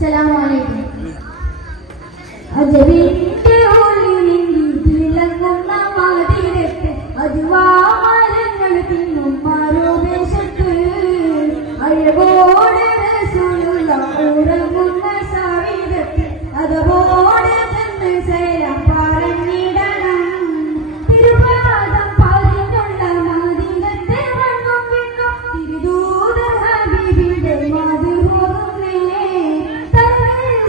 അസ്സലാമു അജബിന്റെ ഒളിവിൽ തിളങ്ങുന്ന മതിരത്ത് അതുവാരങ്ങൾ തിന്നും മറുദേശത്ത് അഴകോടെ റസൂലുള്ള ഉറങ്ങുന്ന സവിധത്ത് അതുപോലെ ചെന്ന് സേലം പറഞ്ഞിടണം തിരുപാദം പതിനുള്ള മദീനത്തെ വണ്ണും വിണ്ണും തിരുദൂത ഹബീബിന്റെ മധുഹോറുന്നേ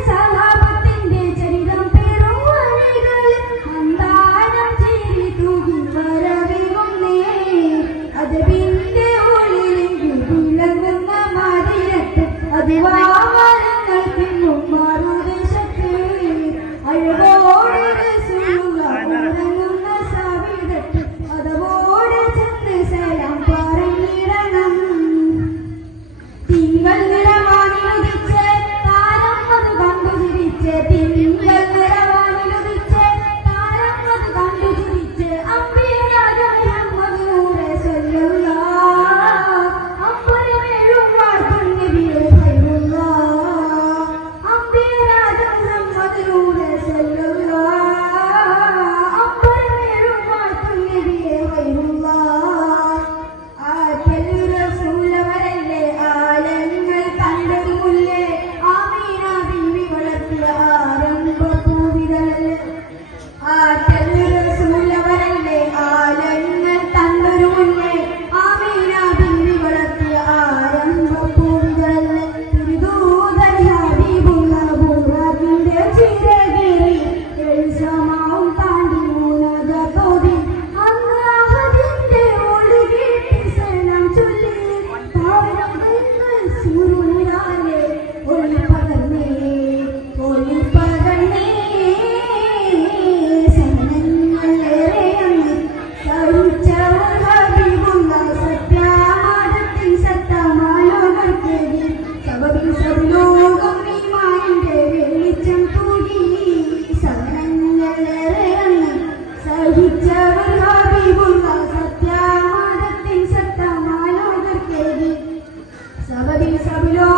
സഹാബത്തിന്റെ ചരിതം പേറും വഴികളിൽ മന്ദാരം ചിരി തൂകി വരവികുന്നേ അജബിന്റെ ഉള്ളിൽ വിളങ്ങുന്ന മദീനത്ത് അതിവാമരങ്ങൾ തിന്നും മറുദേശത്ത് അഴകോടെ റസൂലുള്ള ഉറങ്ങുന്ന സവിധത്ത് അതവോടെ ചെന്ന് സലാം പറഞ്ഞിടണം തിങ്കൾ നിറവാനിലുദിച്ച് താരം അത് കണ്ടു ചിരിച്ച് തിങ്കൾ നിറവാനിലുദിച്ച് താരം അത് കണ്ടു ചിരിച്ച് അമ്പിയരാജ മുഹമ്മദ് നൂറെ സ്വല്ലല്ലാഹ് അമ്പലമേഴും വാഴ്ത്തും നബിയെ ഖൈറുല്ലാഹ് അമ്പിയരാജ മുഹമ്മദ് നൂറെ സ്വല്ലല്ലാഹ് അമ്പലമേഴും വാഴ്ത്തും നബിയെ ഖൈറുല്ലാഹ് ആറ്റൽ റസൂലവരല്ലേ ആലങ്ങൾ കണ്ടതുമില്ലേ ആമീന ബീവി വളർത്തിയ ആരംഭപൂവിതളല്ലേ ആറ്റൽ റസൂലവരല്ലേ ആലങ്ങൾ കണ്ടതുമില്ലേ ആമീന ബീവി വളർത്തിയ ആരംഭപൂവിതളല്ലേ തിരുദൂതർ ഹബീബുള്ള ബുറാഖിന്റെ ചിറകേറി എഴുസമാവും താണ്ടി മൂലക തോതി അന്ന് അഹദിന്റെ ഒളി കേട്ട് സലാം ചൊല്ലി താരം നിന്ന് സൂര്യനാലെ ഒളി പകർന്നേ സനങ്ങളേറെ അങ്ങ് സഹിച്ചവർ ഹബീബുള്ള സത്യമാർഗത്തിൻ സത്തമാലോകർക്കേകി സബബിൽ സബലോകം ഈമാനിന്റെ വെളിച്ചം തൂകി സനങ്ങളേറെ അങ്ങ് സഹിച്ചവർ ഹബീബുള്ള സത്യമാർഗത്തിൻ സത്തമാലോകർക്കേകി സബബിൽ സബലോ